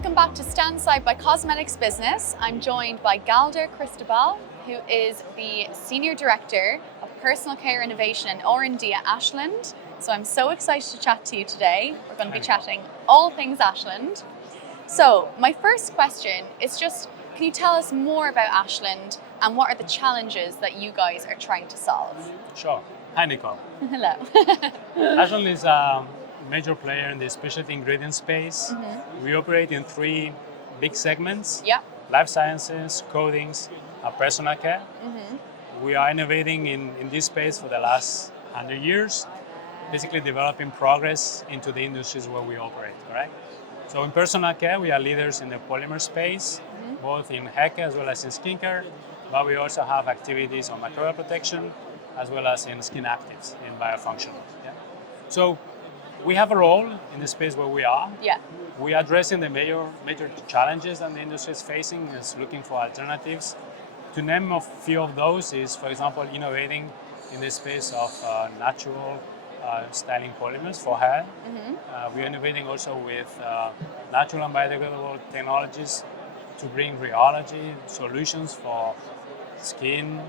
Welcome back to Standside by Cosmetics Business. I'm joined by Galder Cristobal, who is the Senior Director of Personal Care Innovation and R&D at Ashland. So I'm so excited to chat to you today. We're going to be chatting all things Ashland. So my first question is just, can you tell us more about Ashland and what are the challenges that you guys are trying to solve? Sure. Hi, Nicole. Hello. Ashland is a major player in the specialty ingredient space. We operate in three big segments: Yeah. life sciences, coatings, and personal care. We are innovating in this space for the last 100 years, basically developing progress into the industries where we operate, correct? So in personal care, we are leaders in the polymer space, both in hair care as well as in skincare, but we also have activities on microbial protection as well as in skin actives, in biofunctional. Yeah? So we have a role in the space where we are. Yeah. We are addressing the major challenges that the industry is facing, is looking for alternatives. To name a few of those is, for example, innovating in the space of natural styling polymers for hair. We are innovating also with natural and biodegradable technologies to bring rheology solutions for skin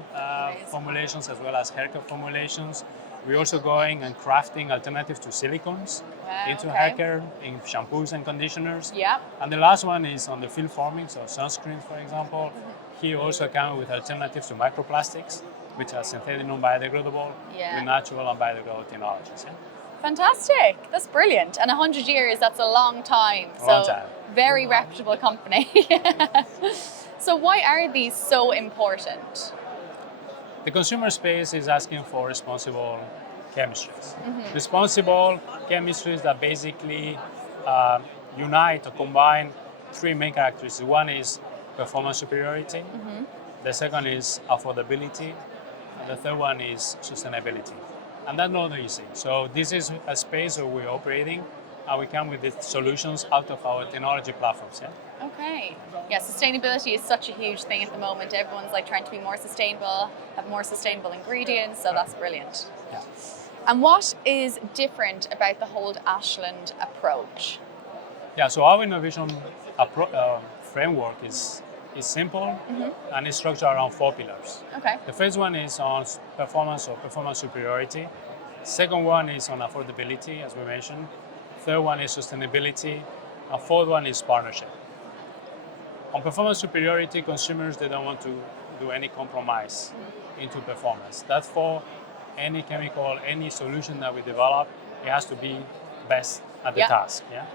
formulations as well as hair care formulations. We're also going and crafting alternatives to silicones into hair care, in shampoos and conditioners. Yeah. And the last one is on the film forming, so sunscreens, for example. Here also come with alternatives to microplastics, which are synthetic non-biodegradable with natural and biodegradable technologies. Yeah? Fantastic. That's brilliant. And 100 years, that's a long time. Long time. Very reputable company. So why are these so important? The consumer space is asking for responsible chemistries. Responsible chemistries that basically unite or combine three main characteristics. One is performance superiority, the second is affordability, and the third one is sustainability. And that's not easy. So this is a space where we're operating, and we come with the solutions out of our technology platforms. Yeah? Okay. Yeah, sustainability is such a huge thing at the moment. Everyone's like trying to be more sustainable, have more sustainable ingredients, so that's brilliant. Yeah. And what is different about the whole Ashland approach? Yeah, so our innovation framework is simple and is structured around four pillars. Okay. The first one is on performance or performance superiority. Second one is on affordability, as we mentioned. Third one is sustainability. And fourth one is partnership. On performance superiority, consumers, they don't want to do any compromise into performance. That's for any chemical, any solution that we develop, it has to be best at the task. Yeah?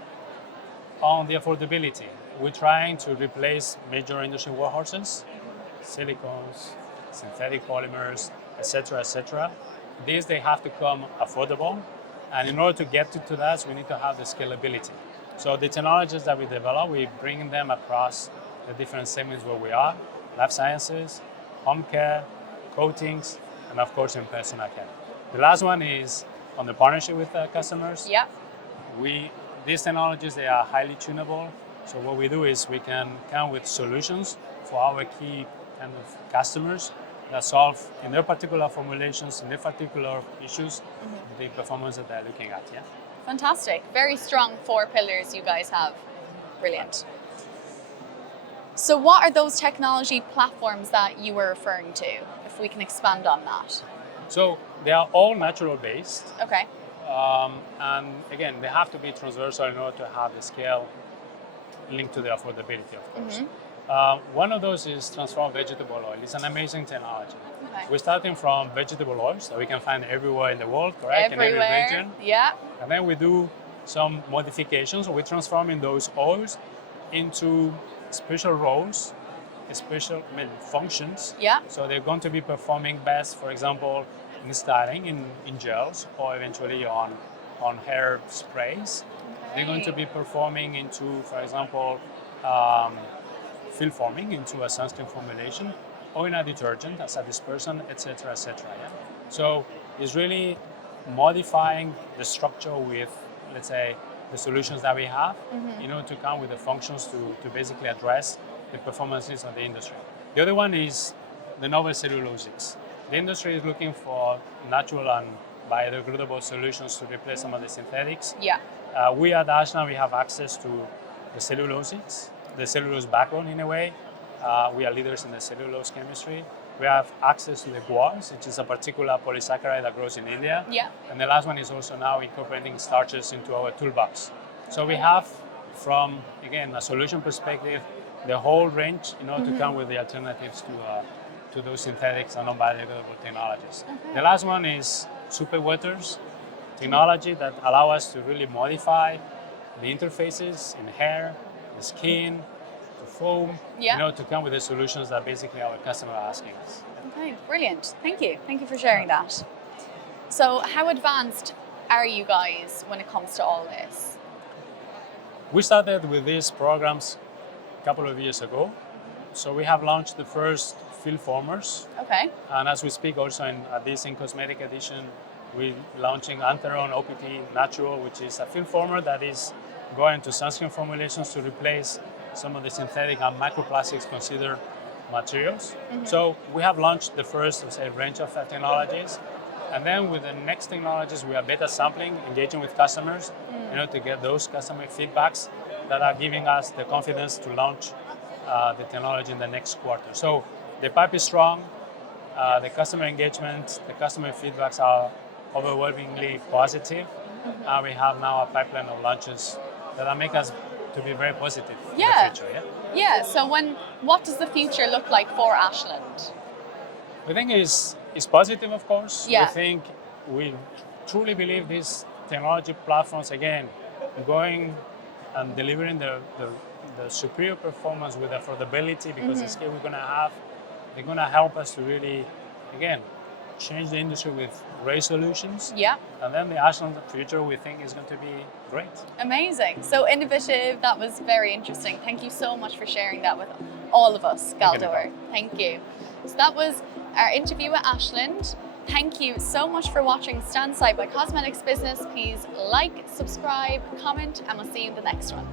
On the affordability, we're trying to replace major industry workhorses, silicones, synthetic polymers, etc., etc. These, they have to come affordable. And in order to get to that, we need to have the scalability. So the technologies that we develop, we bring them across the different segments where we are: life sciences, home care, coatings, and of course in personal care. The last one is on the partnership with customers. Yeah. These technologies, they are highly tunable. So what we do is we can come with solutions for our key kind of customers that solve in their particular formulations, in their particular issues, the performance that they're looking at. Yeah. Fantastic. Very strong four pillars you guys have. Brilliant. So what are those technology platforms that you were referring to, if we can expand on that? So they are all natural based. Okay. And again, they have to be transversal in order to have the scale linked to the affordability, of course. One of those is transformed vegetable oil. It's an amazing technology. Okay. We're starting from vegetable oils that we can find everywhere in the world, correct? Everywhere. In every region. Yeah. And then we do some modifications. We're transforming those oils into special roles, special functions. Yeah. So they're going to be performing best, for example, in styling, in gels, or eventually on hair sprays. Okay. They're going to be performing into, for example, film forming into a sunscreen formulation, or in a detergent as a dispersant, etc., etc. Yeah? So it's really modifying the structure with, let's say, the solutions that we have in order to come with the functions to basically address the performances of the industry. The other one is the novel cellulosics. The industry is looking for natural and biodegradable solutions to replace some of the synthetics. Yeah. We at Ashland, we have access to the cellulosics, the cellulose backbone in a way. We are leaders in the cellulose chemistry. We have access to the guars, which is a particular polysaccharide that grows in India. Yeah. And the last one is also now incorporating starches into our toolbox. So we have, from, again, a solution perspective, the whole range, to come with the alternatives to those synthetics and non-biodegradable technologies. Okay. The last one is super wetters technology that allow us to really modify the interfaces in hair, the skin, to foam, to come with the solutions that basically our customer are asking us. Okay, brilliant. Thank you. Thank you for sharing that. So how advanced are you guys when it comes to all this? We started with these programs a couple of years ago. So we have launched the first fill formers. Okay. And as we speak also at this in cosmetic edition, we're launching Antheron OPT Natural, which is a fill former that is going to sunscreen formulations to replace some of the synthetic and microplastics considered materials. So we have launched the first range of technologies. And then with the next technologies, we are beta sampling, engaging with customers, to get those customer feedbacks that are giving us the confidence to launch the technology in the next quarter. So the pipe is strong, the customer engagement, the customer feedbacks are overwhelmingly positive. And we have now a pipeline of launches that make us to be very positive in the future. Yeah. So what does the future look like for Ashland? We think it's positive, of course. Yeah. We truly believe these technology platforms, again, going and delivering the superior performance with affordability, because the scale we're going to have, they're going to help us to really, again, change the industry with great solutions. Yeah. And then the Ashland future, we think, is going to be great. Amazing. So innovative. That was very interesting. Thank you so much for sharing that with all of us, Galdor. Thank you. So that was our interview with Ashland. Thank you so much for watching Stand Side by Cosmetics Business. Please like, subscribe, comment, and we'll see you in the next one.